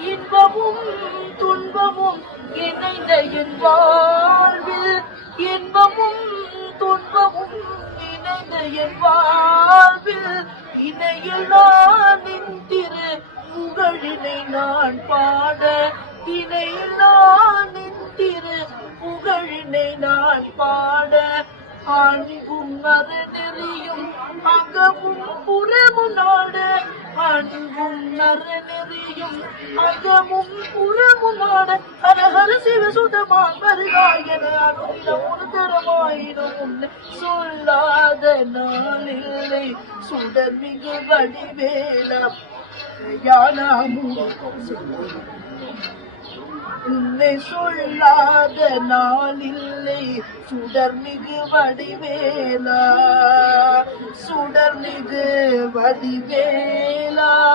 இன்பமும் துன்பமும் இணைந்த என் வாழ்வில். இன்பமும் துன்பமும் இணைந்த என் வாழ்வில். இணையில் நான் நின்றிரு புகழினை நான் பாட. இணையில் நான் நின்றிரு புகழினை நான் பாட. அன்பும் அறநெறியும் அகமும் புறமும் நாடு. அறநெறியும் அகமும் புறமும் நாட ஹரஹர சிவசுதமான் வருகாயன அருளிடம் உருதரமாயினும் சொல்லாத நாளில்லை. சுடர்மிகு வடிவேலம். உன்னை சொல்லாத நாளில்லை. சுடர்மிகு வடிவேலா. சுடர்மிகு வடிவேலா.